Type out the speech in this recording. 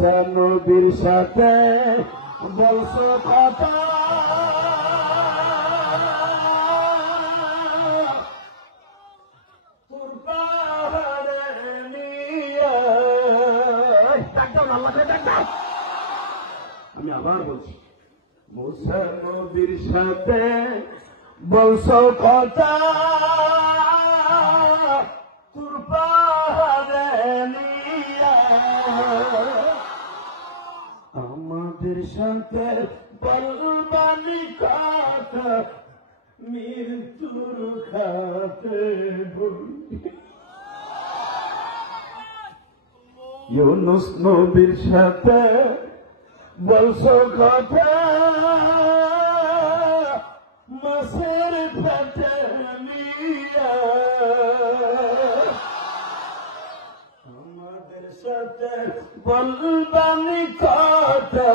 মুসা নবীর সাথে বলছো কথা তোর পাহাড়ে নিয়ে। আমি আবার বলছি, মুসা নবীর সাথে বলছো কথা তোর পাহাড়ে নিয়ে। আমাদের সাথে বলবানি কথা মৃত্যুর খাতে ইউনুস নবীর সাথে বলছো কথা মাছের পেটে নিয়ে। আমাদের সাথে বলবানি কথা